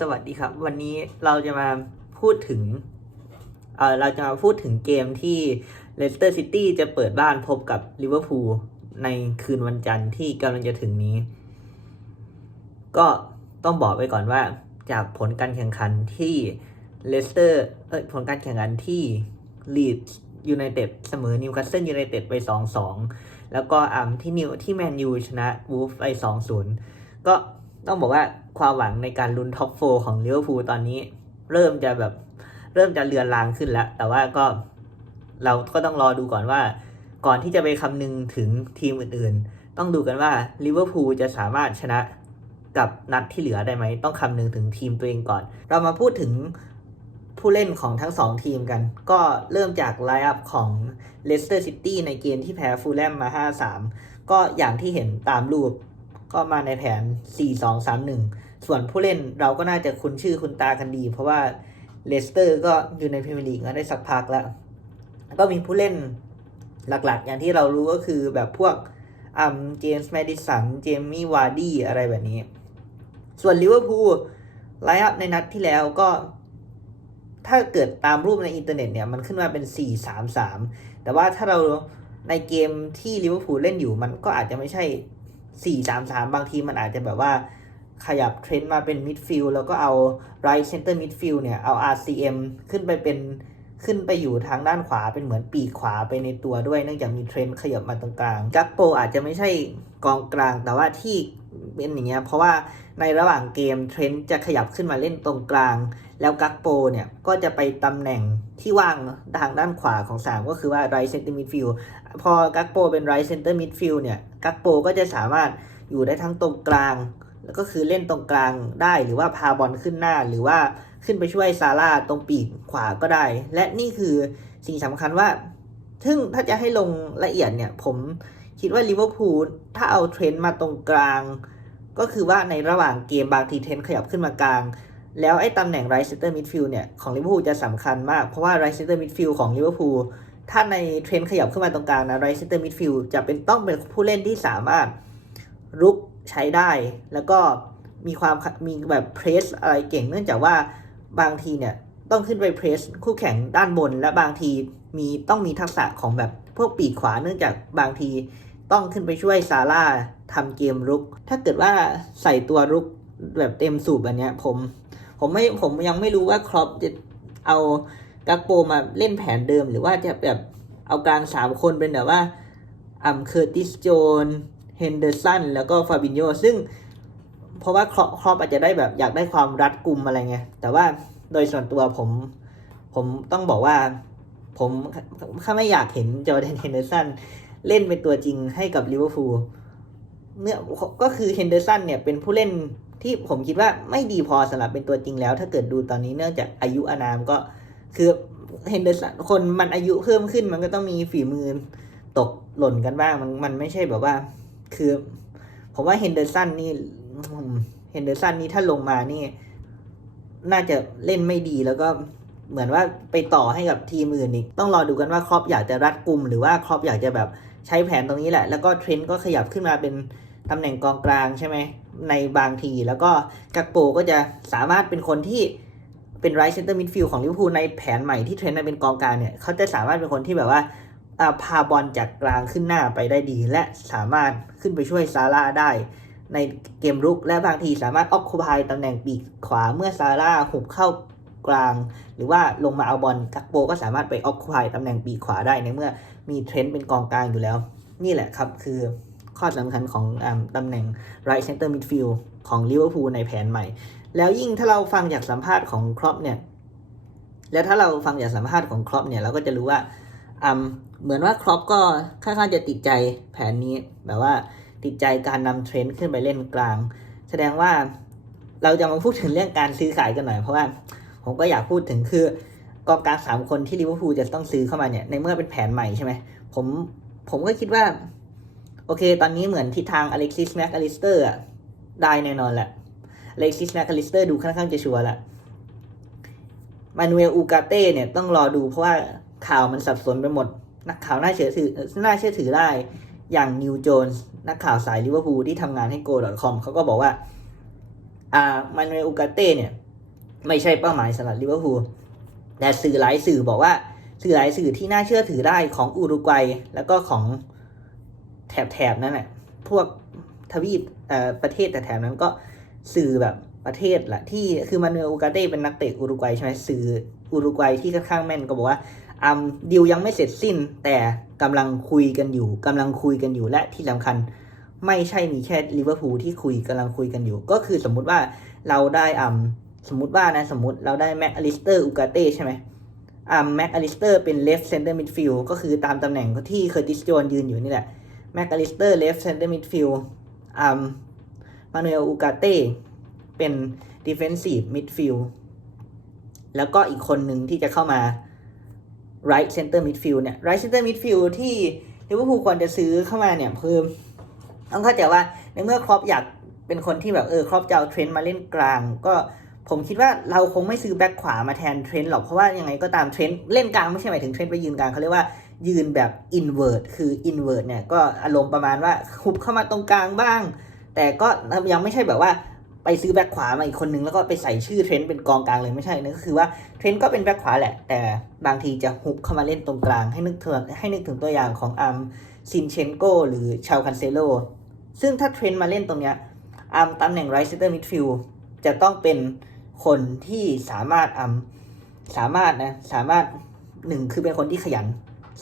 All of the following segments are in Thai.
สวัสดีครับ วันนี้เราจะมาพูดถึงเออเราจะมาพูดถึงเกมที่เลสเตอร์ซิตี้จะเปิดบ้านพบกับลิเวอร์พูลในคืนวันจันทร์ที่กำลังจะถึงนี้ ก็ต้องบอกไว้ก่อนว่า จากผลการแข่งขันที่เลสเตอร์เอ้ยผลการแข่งขันที่ลีดยูไนเต็ดเสมอนิวคาสเซิลยูไนเต็ดไป 2-2 แล้วก็อ่าที่นิวที่แมนยูชนะวูฟไป 2-0 ก็ ต้องบอกว่าความหวังในการลุ้นท็อปโฟของลิเวอร์พูลตอนนี้ เริ่มจะแบบเริ่มจะเลือนลางขึ้นแล้ว แต่ว่าก็เราก็ต้องรอดูก่อนว่า ก่อนที่จะไปคำนึงถึงทีมอื่นๆ ต้องดูกันว่าลิเวอร์พูลจะสามารถชนะกับนัดที่เหลือได้ไหม ต้องคำนึงถึงทีมตัวเองก่อน เรามาพูดถึงผู้เล่นของทั้งสองทีมกัน ก็เริ่มจากไลน์อัพของเลสเตอร์ซิตี้ในเกมที่แพ้ฟูลแลมมา 5-3 ก็อย่างที่เห็นตามรูป ก็มาในแผน 4-2-3-1 ส่วนผู้เล่นเราก็น่าจะคุ้นชื่อคุ้นตากันดี เพราะว่าเลสเตอร์ก็อยู่ในพรีเมียร์ลีกมาได้สักพักแล้ว ก็มีผู้เล่นหลักๆ อย่างที่เรารู้ก็คือแบบพวกอัมเจมส์แมดิสัน เจมี่วาร์ดี้อะไรแบบนี้ ส่วนลิเวอร์พูลไลฟ์อัพในนัดที่แล้วก็ ถ้าเกิดตามรูปในอินเทอร์เน็ตเนี่ยมันขึ้นมาเป็น 4-3-3 แต่ว่าถ้าเราในเกมที่ลิเวอร์พูลเล่นอยู่มันก็อาจจะไม่ใช่ สี่สามสามบางทีมันอาจจะแบบว่าขยับเทรนด์มาเป็นมิดฟิลแล้วก็เอาไรท์เซนเตอร์มิดฟิลเนี่ย เอา RCM ขึ้นไปเป็นขึ้นไปอยู่ทางด้านขวาเป็นเหมือนปีกขวาไปในตัวด้วย เนื่องจากมีเทรนด์ขยับมาตรงกลาง กักโปอาจจะไม่ใช่กองกลางแต่ว่าที่ เป็นอย่างเงี้ยเพราะว่าในระหว่างเกมเทรนด์จะขยับขึ้นมาเล่นตรงกลาง แล้วกักโปเนี่ยก็จะไปตำแหน่งที่ว่างทางด้านขวาของสามก็คือว่าไรเซนเตอร์มิดฟิลพอกักโปเป็นไรเซนเตอร์มิดฟิลเนี่ยกักโปก็จะสามารถอยู่ได้ทั้งตรงกลาง แล้วก็คือเล่นตรงกลางได้หรือว่าพาบอลขึ้นหน้าหรือว่าขึ้นไปช่วยซาร่าตรงปีกขวาก็ได้ และนี่คือสิ่งสำคัญว่าซึ่งถ้าจะให้ลงละเอียดเนี่ยผมคิดว่าลิเวอร์พูลถ้าเอาเทรนด์มาตรงกลาง ก็คือว่าในระหว่างเกมบางทีเทรนขยับขึ้นมากลาง แล้วไอ้ตำแหน่งไรท์เซนเตอร์มิดฟิลด์เนี่ยของลิเวอร์พูลจะสำคัญมาก เพราะว่าไรท์เซนเตอร์มิดฟิลด์ของลิเวอร์พูลถ้าในเทรนขยับขึ้นมาตรงกลางนะไรท์เซนเตอร์มิดฟิลด์จะเป็นต้องเป็นผู้เล่นที่สามารถรุกใช้ได้ แล้วก็มีความมีแบบเพรสอะไรเก่ง เนื่องจากว่าบางทีเนี่ยต้องขึ้นไปเพรสคู่แข่งด้านบน และบางทีมีต้องมีทักษะของแบบพวกปีกขวาเนื่องจากบางที ต้องขึ้นไปช่วยซาร่าทำเกมรุก ถ้าเกิดว่าใส่ตัวรุกแบบเต็มสูบอันเนี้ยผม ผมไม่ผมยังไม่รู้ว่าครอปจะเอากักโปมาเล่นแผนเดิม หรือว่าจะแบบเอากลางสามคนเป็นแบบว่าอัมเคอร์ติสโจนเฮนเดอร์สันแล้วก็ฟาบินโยซึ่งเพราะว่าครอปครอปอาจจะได้แบบอยากได้ความรัดกุมอะไรเงี้ยแต่ว่าโดยส่วนตัวผม ผมต้องบอกว่า ผมถ้าไม่อยากเห็นจอร์แดนเฮนเดอร์สัน เล่นเป็นตัวจริงให้กับลิเวอร์พูลเนื่อก็คือเฮนเดอร์สันเนี่ยเป็นผู้เล่นที่ผมคิดว่าไม่ดีพอสำหรับเป็นตัวจริงแล้ว ถ้าเกิดดูตอนนี้เนื่องจากอายุอานามก็คือเฮนเดอร์สันคนมันอายุเพิ่มขึ้นมันก็ต้องมีฝีมือตกหล่นกันบ้างมันมันไม่ใช่แบบว่า คือ ผมว่าเฮนเดอร์สันนี่เฮนเดอร์สันนี่ถ้าลงมานี่ น่าจะเล่นไม่ดีแล้วก็เหมือนว่าไปต่อให้กับทีมอื่นอีก ต้องรอดูกันว่าครอปอยากจะรัดกลุ่มหรือว่าครอปอยากจะแบบ ใช้แผนตรงนี้แหละ แล้วก็เทรนด์ก็ขยับขึ้นมาเป็นตำแหน่งกองกลางใช่ไหมในบางที แล้วก็กักโปก็จะสามารถเป็นคนที่เป็นไรท์เซนเตอร์มิดฟิลด์ของลิเวอร์พูลในแผนใหม่ที่เทรนด์มาเป็นกองกลางเนี่ยเขาจะสามารถเป็นคนที่แบบว่าอ่าพาบอลจากกลางขึ้นหน้าไปได้ดี และสามารถขึ้นไปช่วยซาร่าได้ ในเกมรุก และบางทีสามารถออกคูพายตำแหน่งปีกขวาเมื่อซาร่าหุบเข้า กลาง หรือว่าลงมาเอาบอลกักโปก็สามารถไปออกคูพายตำแหน่งปีกขวาได้ในเมื่อมีเทรนด์เป็นกองกลางอยู่แล้ว นี่แหละครับคือข้อสำคัญของอตำแหน่ง right center midfield ของลิเวอร์พูลในแผนใหม่ แล้วยิ่งถ้าเราฟังจากสัมภาษณ์ของครอปเนี่ยแล้วถ้าเราฟังจากสัมภาษณ์ของครอปเนี่ยเราก็จะรู้ว่าอืมเหมือนว่าครอปก็ค่อนข้างจะติดใจแผนนี้แบบว่าติดใจการนำเทรนด์ขึ้นไปเล่นกลาง แสดงว่าเราจะมาพูดถึงเรื่องการซื้อขายกันหน่อยเพราะว่า ผมก็อยากพูดถึงคือกองกลางสามคนที่ลิเวอร์พูลจะต้องซื้อเข้ามาเนี่ยในเมื่อเป็นแผนใหม่ใช่ไหมผมผมก็คิดว่า โอเค ตอนนี้เหมือนทิศทางอเล็กซิสแมคอลิสเตอร์อะได้แน่นอนแหละอเล็กซิสแมคอลิสเตอร์ดูค่อนข้างจะชัวร์ละมานูเอลอูกาเต้เนี่ยต้องรอดูเพราะว่าข่าวมันสับสนไปหมด นักข่าวน่าเชื่อถือน่าเชื่อถือได้อย่างนิวโจนส์นักข่าวสายลิเวอร์พูลที่ทำงานให้ Go.com เขาก็บอกว่าอ่ามานูเอลอูกาเต้เนี่ย ไม่ใช่เป้าหมายสำหรับลิเวอร์พูลแต่สื่อหลายสื่อบอกว่าสื่อหลายสื่อที่น่าเชื่อถือได้ของอุรุกวัยแล้วก็ของแถบแถบๆนั้นแหละพวกทวีปประเทศแต่แถบนั้นก็สื่อแบบประเทศแหละที่คือมานูเอลกาเต้เป็นนักเตะอุรุกวัยใช่ไหมสื่ออุรุกวัยที่ค่อนข้างแม่นก็บอกว่าอืมดิวยังไม่เสร็จสิ้น แต่กำลังคุยกันอยู่กำลังคุยกันอยู่และที่สำคัญ ไม่ใช่มีแค่ลิเวอร์พูลที่คุยกำลังคุยกันอยู่ ก็คือสมมุติว่าเราได้อืม สมมติว่านะ สมมติเราได้แม็กอลิสเตอร์อูกาเต้ใช่ไหมอ่าแม็กอลิสเตอร์เป็นเลฟเซนเตอร์มิดฟิลด์ก็คือตามตำแหน่งที่เคอร์ติสโจนยืนอยู่นี่แหละแม็กอลิสเตอร์เลฟเซนเตอร์มิดฟิลด์อ่ามานูเอลอูกาเต้เป็นดิเฟนซีฟมิดฟิลด์แล้วก็อีกคนหนึ่งที่จะเข้ามา right center midfield เนี่ย right center midfield ที่ลิเวอร์พูลควรจะซื้อเข้ามาเนี่ยคือต้องเข้าใจว่าในเมื่อครอปอยากเป็นคนที่แบบเออครอปจะเอาเทรนด์มาเล่นกลาง ก็ ผมคิดว่าเราคงไม่ซื้อแบ็คขวามาแทนเทรนด์หรอก เพราะว่ายังไงก็ตามเทรนด์เล่นกลางไม่ใช่หมายถึงเทรนด์ไปยืนกลางเขาเรียกว่ายืนแบบ invert คือ invert เนี่ยก็อารมณ์ประมาณว่าหุบเข้ามาตรงกลางบ้าง แต่ก็ยังไม่ใช่แบบว่าไปซื้อแบ็คขวามาอีกคนนึงแล้วก็ไปใส่ชื่อเทรนต์เป็นกองกลางเลยไม่ใช่นั่นก็คือว่าเทรนต์ก็เป็นแบ็คขวาแหละ แต่บางทีจะฮุบเข้ามาเล่นตรงกลาง ให้นึกถึงให้นึกถึงตัวอย่างของอัมซินเชนโกหรือชาวคันเซโลซึ่งถ้าเทรนต์มาเล่นตรงเนี้ยอัมตำแหน่งไรซ์เตอร์มิดฟิลจะต้องเป็น คนที่สามารถอัมสามารถนะสามารถหนึ่งคือเป็นคนที่ขยัน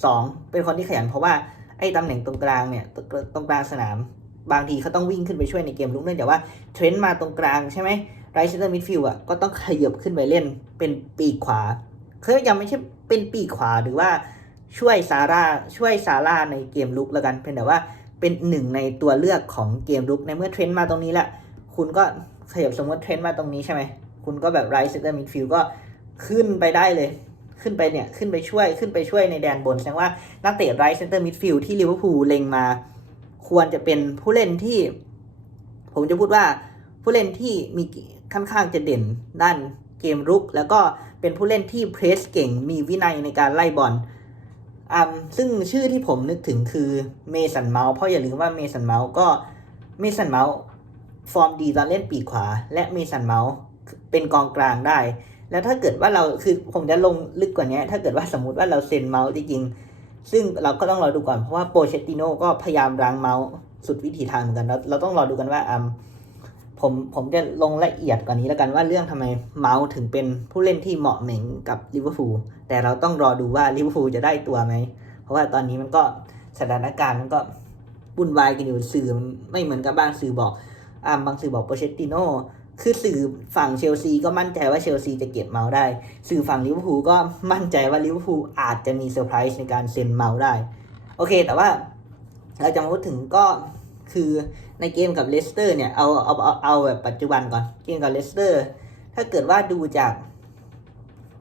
สองเป็นคนที่ขยัน เพราะว่าไอ้ตำแหน่งตรงกลางเนี่ยตรงกลางสนาม บางทีเขาต้องวิ่งขึ้นไปช่วยในเกมลุกเนื่องจากว่าเทรนต์มาตรงกลางใช่ไหมไรซ์เตอร์มิดฟิลด์อะก็ต้องขยับขึ้นไปเล่นเป็นปีกขวาคือยังไม่ใช่เป็นปีกขวาหรือว่าช่วยซาร่าช่วยซาร่าในเกมลุกแล้วกันเพียงแต่ว่าเป็นหนึ่งในตัวเลือกของเกมลุกในเมื่อเทรนต์มาตรงนี้แหละคุณก็ขยับสมมติเทรนต์มาตรงนี้ใช่ไหม คุณก็แบบไรซ์เตอร์มิดฟิลก็ขึ้นไปได้เลย ขึ้นไปเนี่ย ขึ้นไปช่วยขึ้นไปช่วยในแดนบนแสดงว่านักเตะไรซ์เซนเตอร์มิดฟิลที่ลิเวอร์พูลเล็งมา ควรจะเป็นผู้เล่นที่ ผมจะพูดว่าผู้เล่นที่มีค่อนข้างจะเด่นด้านเกมรุก แล้วก็เป็นผู้เล่นที่เพรสเก่งมีวินัยในการไล่บอลอืมซึ่งชื่อที่ผมนึกถึงคือเมสันเมาส์เพราะอย่าลืมว่าเมสันเมาส์ก็เมสันเมาส์ฟอร์มดีตอนเล่นปีกขวา และเมสันเมาส์ เป็นกองกลางได้ แล้วถ้าเกิดว่าเราคือผมจะลงลึกกว่านี้ ถ้าเกิดว่าสมมติว่าเราเซ็นเมาส์จริงๆซึ่งเราก็ต้องรอดูก่อนเพราะว่าโปเชตติโน่ก็พยายามรั้งเมาส์สุดวิธีทางเหมือนกันเราเราต้องรอดูกันว่าอืมผมผมจะลงละเอียดกว่านี้แล้วกันว่าเรื่องทำไมเมาส์ถึงเป็นผู้เล่นที่เหมาะเหม่งกับลิเวอร์พูลแต่เราต้องรอดูว่าลิเวอร์พูลจะได้ตัวไหม เพราะว่าตอนนี้มันก็สถานการณ์มันก็วุ่นวายกันอยู่สื่อมันไม่เหมือนกับบางสื่อบอกอ่าบางสื่อบอกโปเชตติโน่ คือสื่อฝั่งเชลซีก็มั่นใจว่าเชลซีจะเก็บเมาส์ได้ สื่อฝั่งลิเวอร์พูลก็มั่นใจว่าลิเวอร์พูลอาจจะมีเซอร์ไพรส์ในการเซ็นเมาส์ได้ โอเค แต่ว่าเราจะมาพูดถึงก็คือในเกมกับเลสเตอร์เนี่ยเอาเอาเอาเอาแบบปัจจุบันก่อนเกมกับเลสเตอร์ถ้าเกิดว่าดูจาก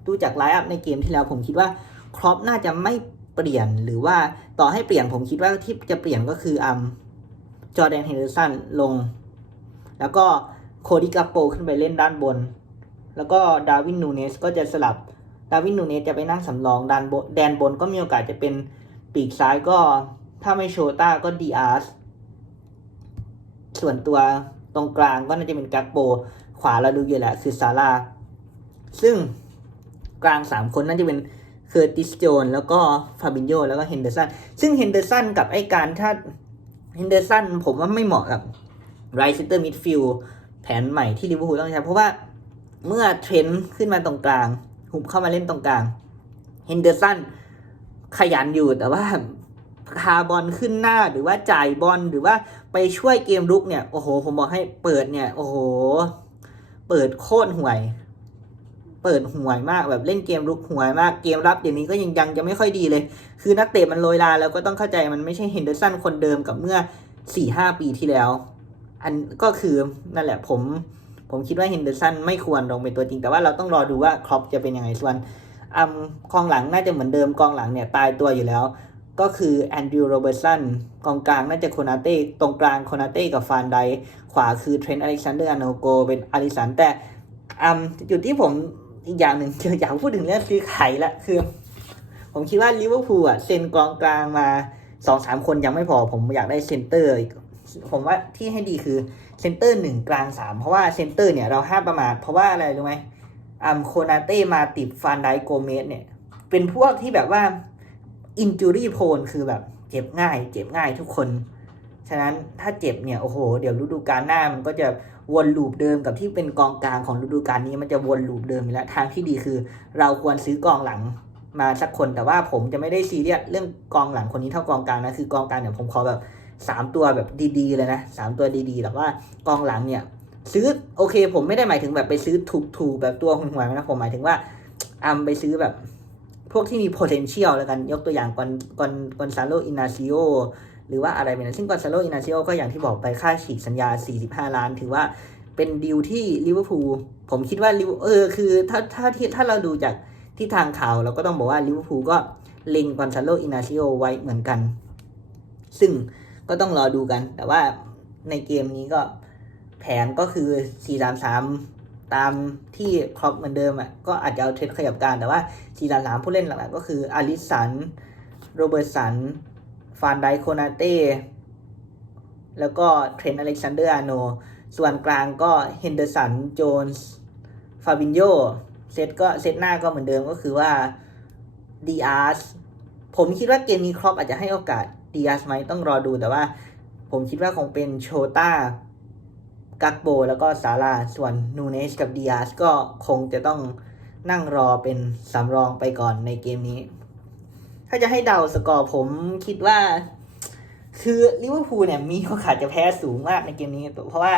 ดูจากไลฟ์อัพในเกมที่แล้วผมคิดว่าครอปน่าจะไม่เปลี่ยนหรือว่าต่อให้เปลี่ยนผมคิดว่าที่จะเปลี่ยนก็คืออัมจอแดนเฮนเดอร์สันลง แล้วก็ โคดิกาโปขึ้นไปเล่นด้านบน แล้วก็ดาวินนูเนสก็จะสลับดาวินนูเนสจะไปนั่งสำรองด้านบนแดนบนก็มีโอกาสจะเป็นปีกซ้ายก็ถ้าไม่โชต้าก็ดีอาร์สส่วนตัวตรงกลางก็น่าจะเป็นกักโป ขวาเราดูอยู่แหล้วคือซาร่าซึ่งกลางสามคนน่าจะเป็นเคอร์ติสโจนแล้วก็ฟาบินโยแล้วก็เฮนเดอร์สันซึ่งเฮนเดอร์สันกับไอการถ้าเฮนเดอร์สันผมว่าไม่เหมาะกับไรซ์เตอร์มิดฟิล แผนใหม่ที่ลิเวอร์พูลต้องใช้ เพราะว่าเมื่อเทรนด์ขึ้นมาตรงกลาง หุบเข้ามาเล่นตรงกลาง เฮนเดอร์สันขยันอยู่แต่ว่าคาบอลขึ้นหน้าหรือว่าจ่ายบอลหรือว่าไปช่วยเกมรุกเนี่ย โอ้โห ผมบอกให้เปิดเนี่ย โอ้โห เปิดโคตรห่วย เปิดห่วยมากแบบเล่นเกมรุกห่วยมากเกมรับเดี๋ยวนี้ก็ยังยังจะไม่ค่อยดีเลย คือนักเตะมันโรยลาแล้วก็ต้องเข้าใจมันไม่ใช่เฮนเดอร์สันคนเดิมกับเมื่อสี่ห้าปีที่แล้ว อันก็คือนั่นแหละผมผมคิดว่าเฮนเดอร์สันไม่ควรลงเป็นตัวจริง แต่ว่าเราต้องรอดูว่าครอปจะเป็นยังไงส่วนอืมกองหลังน่าจะเหมือนเดิมกองหลังเนี่ยตายตัวอยู่แล้ว ก็คือแอนดรูว์โรเบิร์ตสันกองกลางน่าจะโคนาเต้ตรงกลางโคนาเต้กับฟานไดขวาคือเทรนต์อเล็กซานเดอร์อโนโกเป็นอาริสันแต่อืมจุดที่ผมอีกอย่างหนึ่งคืออยากพูดถึงเรื่องซื้อขายละคือ ผมคิดว่าลิเวอร์พูลอะเซ็นกองกลางมาสองสามคนยังไม่พอผมอยากได้เซนเตอร์อีก ผมว่าที่ให้ดีคือเซนเตอร์หนึ่งกลางสามเพราะว่าเซนเตอร์เนี่ยเราห้ามประมาทเพราะว่าอะไรรู้ไหมอัมโคนาเต้มาติดฟานไดโกเมสเนี่ย เป็นพวกที่แบบว่าอินจูรี่โพนคือแบบเจ็บง่าย เจ็บง่ายทุกคน ฉะนั้นถ้าเจ็บเนี่ย โอ้โห เดี๋ยวฤดูกาลหน้ามันก็จะวนลูปเดิมกับที่เป็นกองกลางของฤดูกาลนี้มันจะวนลูปเดิมแล้วทางที่ดีคือ เราควรซื้อกองหลังมาสักคนแต่ว่าผมจะไม่ได้ซีเรียสเรื่องกองหลังคนนี้เท่ากองกลางนะคือกองกลางเนี่ยผมขอแบบ สามตัวแบบดีๆเลยนะสามตัวดีๆแต่ว่ากองหลังเนี่ย ซื้อโอเค ผมไม่ได้หมายถึงแบบไปซื้อถูกๆแบบตัวห่วยๆนะผมหมายถึงว่าอัมไปซื้อแบบ พวกที่มี potential แล้วกันยกตัวอย่างกอนกอนกอนซาโลอินาซิโอหรือว่าอะไรแบบนั้นซึ่งกอนซาโลอินาซิโอก็อย่างที่บอกไปค่าฉีกสัญญา 45 ล้าน ถือว่าเป็นดีลที่ลิเวอร์พูลผมคิดว่าลิเวอร์เออคือถ้าถ้าที่ถ้าเราดูจากที่ทางข่าวเราก็ต้องบอกว่าลิเวอร์พูลก็เล็งกอนซาโลอินาซิโอไว้เหมือนกัน ซึ่ง ก็ต้องรอดูกัน แต่ว่าในเกมนี้ก็แผนก็คือ 4-3-3 ตามที่ครอปเหมือนเดิมอะก็อาจจะเอาเทรดขยับการ แต่ว่า 4-3-3 ผู้เล่นหลักๆก็คืออาริสัน โรเบิร์ตสัน ฟานไดโคนาเต้ แล้วก็เทรนต์อเล็กซานเดอร์อาโน ส่วนกลางก็เฮนเดอร์สัน โจนส์ ฟาบินโยเซตก็เซตหน้าก็เหมือนเดิมก็คือว่าดีอาร์สผมคิดว่าเกมนี้ครอปอาจจะให้โอกาส ดีอาสไหมต้องรอดูแต่ว่า ผมคิดว่าคงเป็นโชต้ากักโบ แล้วก็ซาลาส่วนนูเนสกับดีอาสก็คงจะต้องนั่งรอเป็นสำรองไปก่อนในเกมนี้ ถ้าจะให้เดาสกอร์ผมคิดว่า คือลิเวอร์พูลเนี่ยมีโอกาสจะแพ้สูงมากในเกมนี้ เพราะว่า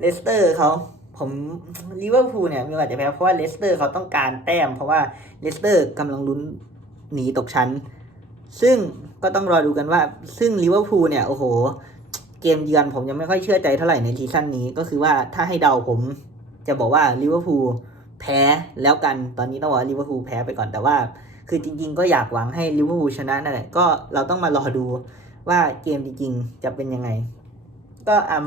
เลสเตอร์เขาผมลิเวอร์พูลเนี่ยมีโอกาสจะแพ้เพราะว่าเลสเตอร์เขาต้องการแต้ม เพราะว่าเลสเตอร์กำลังลุ้นหนีตกชั้น ซึ่ง ก็ต้องรอดูกันว่า ซึ่งลิเวอร์พูลเนี่ย โอ้โห เกมเยือนผมยังไม่ค่อยเชื่อใจเท่าไหร่ในซีซั่นนี้ ก็คือว่าถ้าให้เดาผมจะบอกว่าลิเวอร์พูลแพ้แล้วกัน ตอนนี้ต้องบอกว่าลิเวอร์พูลแพ้ไปก่อน แต่ว่า คือจริง ๆ ก็อยากหวังให้ลิเวอร์พูลชนะนั่นแหละ ก็เราต้องมารอดูว่าเกมจริงๆจะเป็นยังไง ก็อืม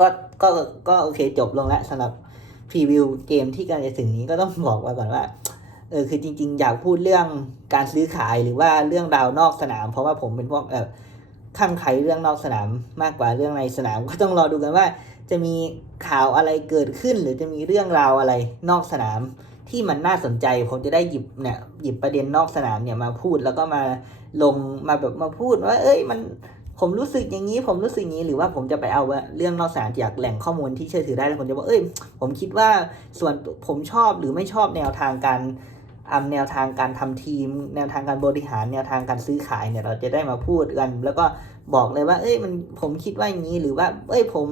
ก็ก็ก็โอเคจบลงแล้วสำหรับพรีวิวเกมที่กำลังจะถึงนี้ก็ต้องบอกไว้ก่อนว่า เออคือจริง ๆ อยากพูดเรื่องการซื้อขายหรือว่าเรื่องราวนอกสนาม เพราะว่าผมเป็นพวกเออข้างใครเรื่องนอกสนามมากกว่าเรื่องในสนาม ก็ต้องรอดูกันว่า จะมีข่าวอะไรเกิดขึ้น หรือจะมีเรื่องราวอะไรนอกสนาม ที่มันน่าสนใจผมจะได้หยิบเนี่ยหยิบประเด็นนอกสนามเนี่ยมาพูดแล้วก็มาลงมาแบบมาพูดว่า เอ้ยมันผมรู้สึกอย่างนี้ผมรู้สึกอย่างนี้หรือว่าผมจะไปเอาเรื่องนอกสนามจากแหล่งข้อมูลที่เชื่อถือได้แล้วผมจะบอกเอ้ยผมคิดว่าส่วนผมชอบหรือไม่ชอบแนวทางการ แนวทางการทำทีม แนวทางการบริหาร แนวทางการซื้อขายเนี่ยเราจะได้มาพูดกัน แล้วก็บอกเลยว่า เอ้ยมันผมคิดว่าอย่างนี้หรือว่า เอ้ยผม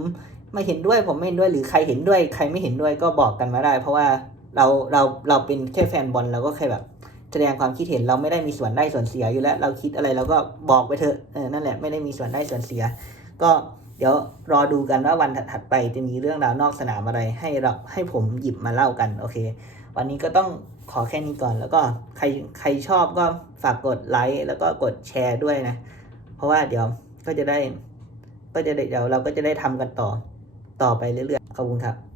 ไม่เห็นด้วยผมไม่เห็นด้วยหรือใครเห็นด้วย ใครไม่เห็นด้วยก็บอกกันมาได้ เพราะว่าเราเราเราเป็นแค่แฟนบอลเราก็แค่แบบแสดงความคิดเห็นเราไม่ได้มีส่วนได้ส่วนเสียอยู่แล้ว เราคิดอะไรเราก็บอกไปเถอะเออนั่นแหละไม่ได้มีส่วนได้ส่วนเสีย ก็เดี๋ยวรอดูกันว่าวันถัดไปจะมีเรื่องราวนอกสนามอะไรให้เราให้ผมหยิบมาเล่ากันโอเค วันนี้ก็ต้อง ขอแค่นี้ก่อนแล้วก็ใครใครชอบก็ฝากกดไลค์แล้วก็กดแชร์ด้วยนะ เพราะว่าเดี๋ยวก็จะได้ก็จะได้เดี๋ยวเราก็จะได้ทำกันต่อต่อไปเรื่อยๆ ขอบคุณครับ